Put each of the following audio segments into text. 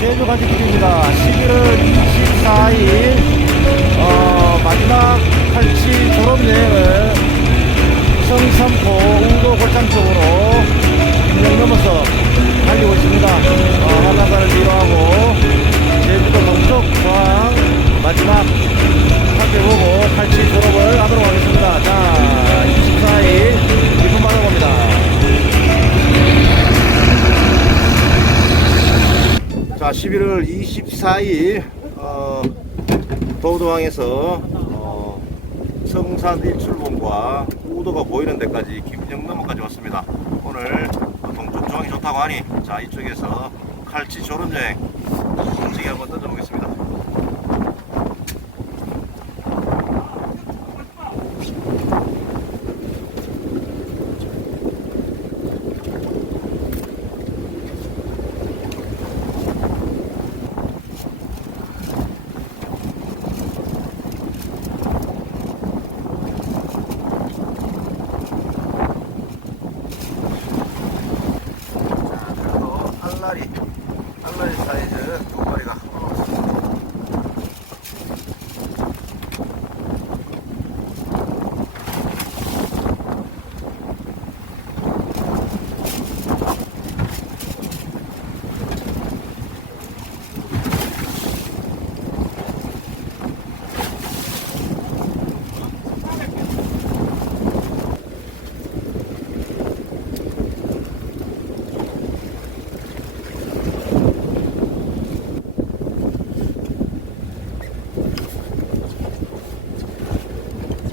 제주 가족들입니다. 11월 24일 어, 마지막 칼치 졸업여행을 성삼포 우도 골장 쪽으로 김영 넘어서 달리고 있습니다. 어, 한라산을 뒤로하고 제주도 동쪽 포항 마지막 살펴보고 칼치 졸업을 하도록 하겠습니다. 자, 24일 기쁨 받아봅니다. 자, 11월 24일 어, 도도항에서 어, 성산 일출봉과 우도가 보이는 데까지 김영넘어까지 왔습니다. 오늘 어, 동쪽 조항이 좋다고 하니 자 이쪽에서 칼치 졸음여행 솔직히 한번 던져보겠습니다. 자, 그리고 알라리 알라리 사이즈 두 마리가 올라왔습니다.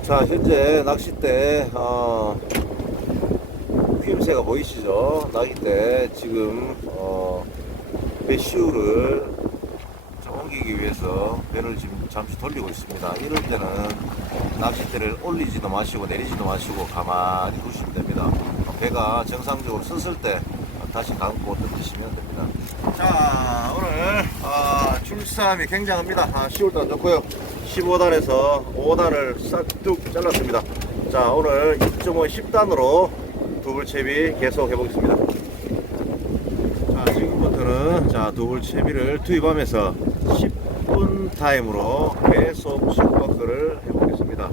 자 현재 낚싯대 어, 휘임새가 보이시죠? 낚싯대 지금 어, 배시우를 좀 옮기기 위해서 배를 지금 잠시 돌리고 있습니다. 이럴 때는 낚싯대를 올리지도 마시고 내리지도 마시고 가만히 두시면 됩니다. 어, 배가 정상적으로 섰을 때 다시 감고 던지시면 됩니다. 자 오늘 아, 출사함이 굉장합니다. 아, 10월달 좋고요. 15단에서 5단을 싹둑 잘랐습니다. 자 오늘 2.5 10단으로 두불채비 계속 해보겠습니다. 자 지금부터는 자 두불채비를 투입하면서 10분 타임으로 계속 시구바크를 해보겠습니다.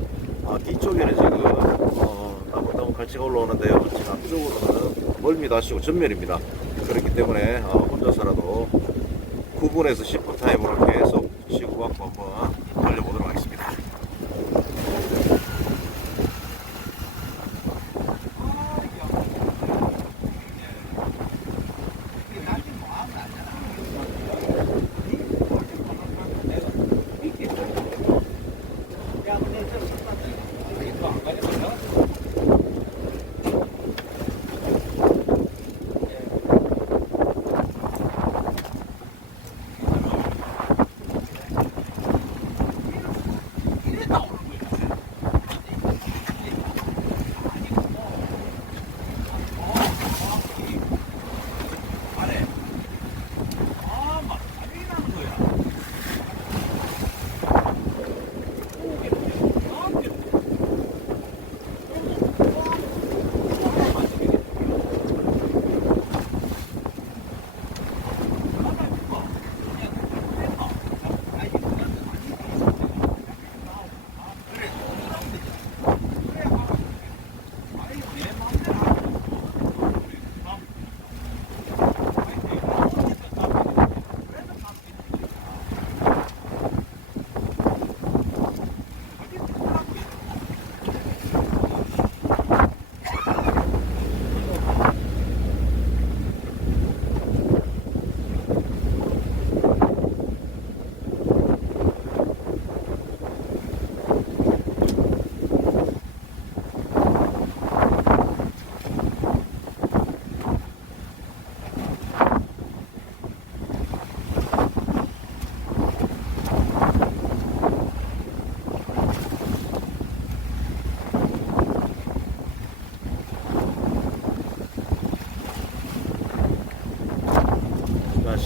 아, 뒤쪽에는 지금 어, 나무 나무 갈치가 올라오는데요. 앞쪽으로는 멀미도 하시고 전멸입니다. 그렇기 때문에 어, 혼자서라도 9분에서 10분 타임으로 계속 시구바크 한번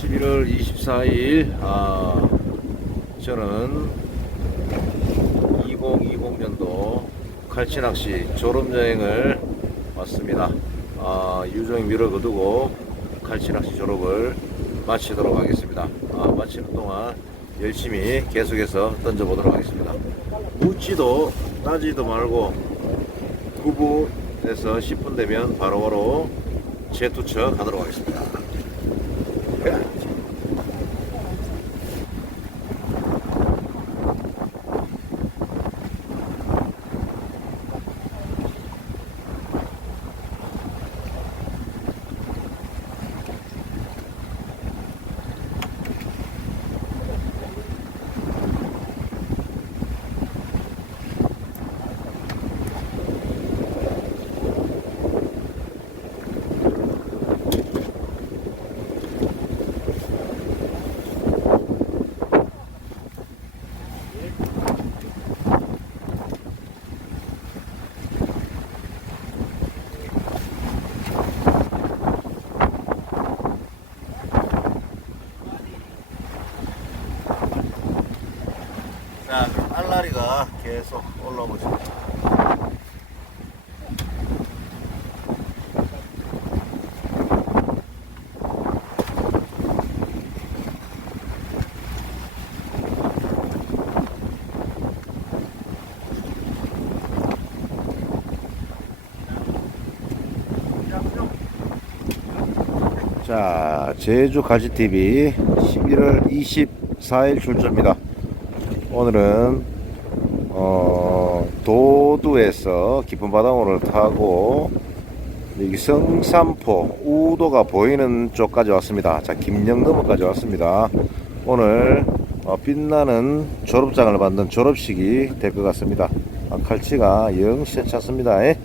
11월 24일, 아, 저는 2020년도 칼치낚시 졸업여행을 왔습니다. 아, 유종이 미뤄 거두고 칼치낚시 졸업을 마치도록 하겠습니다. 아, 마치는 동안 열심히 계속해서 던져보도록 하겠습니다. 묻지도 따지도 말고 9분에서 10분 되면 바로 바로 재투척 하도록 하겠습니다. 자, 알라리가 계속 올라오고 있습니다. 자, 제주 가지TV 11월 24일 출조입니다. 오늘은 어, 도두에서 깊은 바닷물을 타고 여기 성산포 우도가 보이는 쪽까지 왔습니다. 자 김영도문까지 왔습니다. 오늘 어, 빛나는 졸업장을 받는 졸업식이 될 것 같습니다. 아, 칼치가 영 시원찮습니다. 예.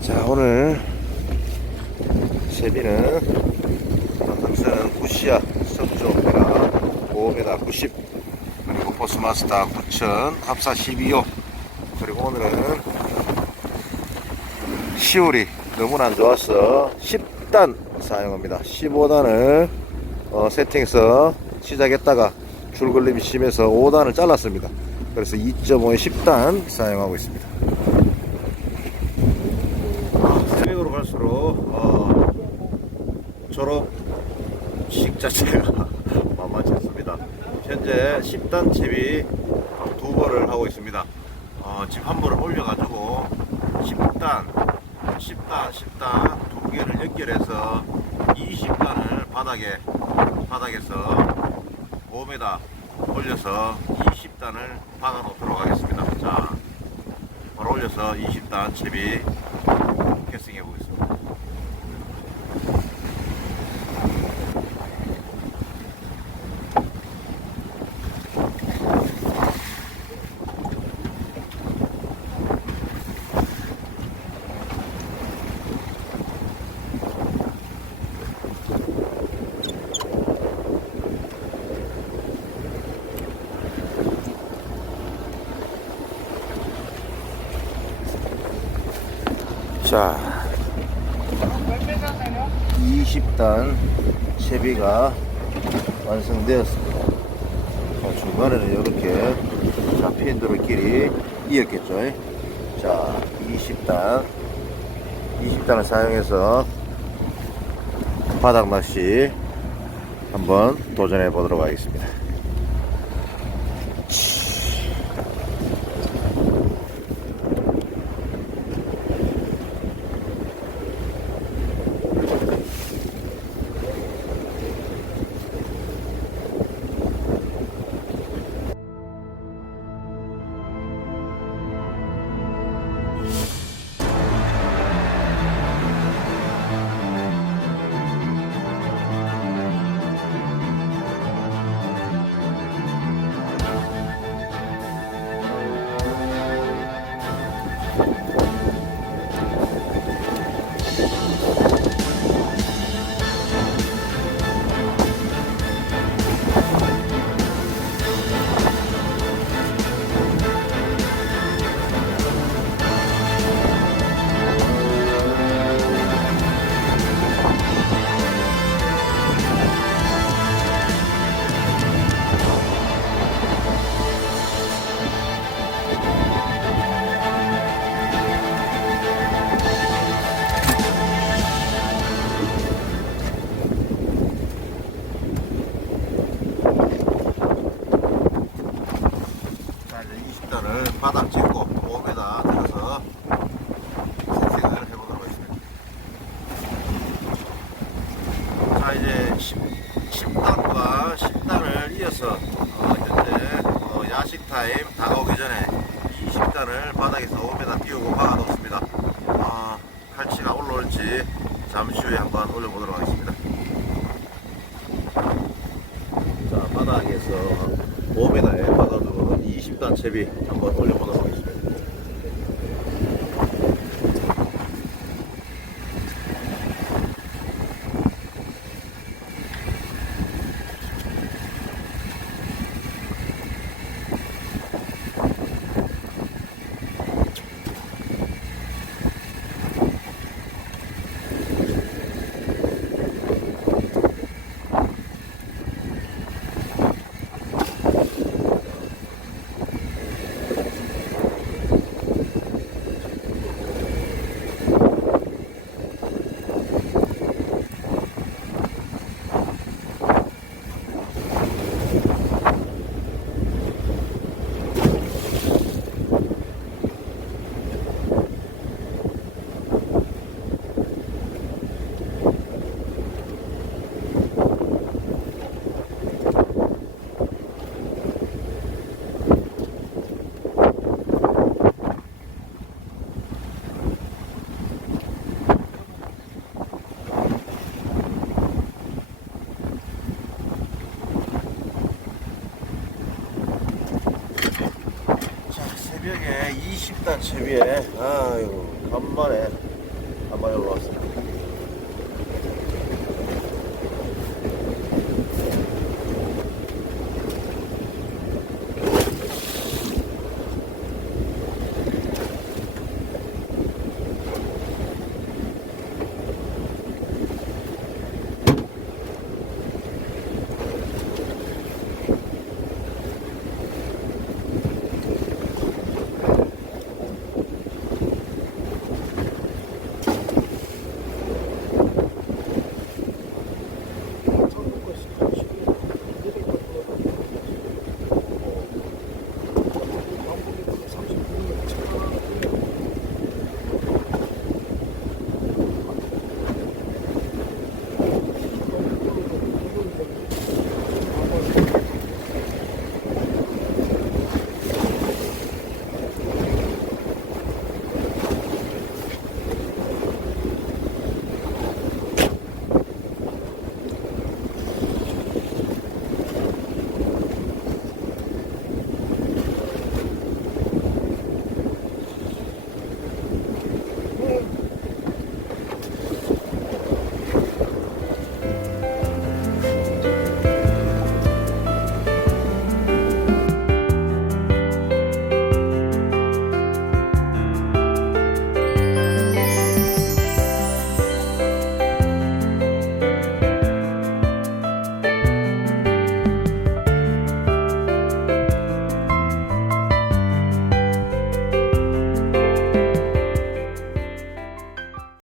자 오늘 세비는 항상 구시아 석조배가 5m 90 그리고 보스마스터 9000 합사 12호. 그리고 오늘은 시울이 너무나 안 좋아서 10단 사용합니다. 15단을 어, 세팅해서 시작했다가 줄걸림이 심해서 5단을 잘랐습니다. 그래서 2.5에 10단 사용하고 있습니다. 새벽으로 갈수록 어, 졸업식 자체가. 현재 10단 칩이 두 벌을 하고 있습니다. 어, 지금 한 벌을 올려가지고 10단, 10단, 10단 두 개를 연결해서 20단을 바닥에, 바닥에서 5m 올려서 20단을 박아 놓도록 하겠습니다. 자, 바로 올려서 20단 칩이 캐스팅해 보겠습니다. 자, 20단 채비가 완성되었습니다. 자, 중간에는 이렇게 잡힌 들끼리 이었겠죠. 자, 20단, 20단을 사용해서 바닥 낚시 한번 도전해 보도록 하겠습니다. 6단과 10단을 이어서 어, 현재 어, 야식 타임 다가오기 전에 20단을 바닥에서 5m 띄우고 박아놓습니다. 어, 칼치가 올라올지 잠시 후에 한번 올려보도록 하겠습니다. 자, 바닥에서 5m에 박아두고 20단 채비 한번 올려보도록 하겠습니다. 자, 새벽에 20단 채비에, 아이고, 간만에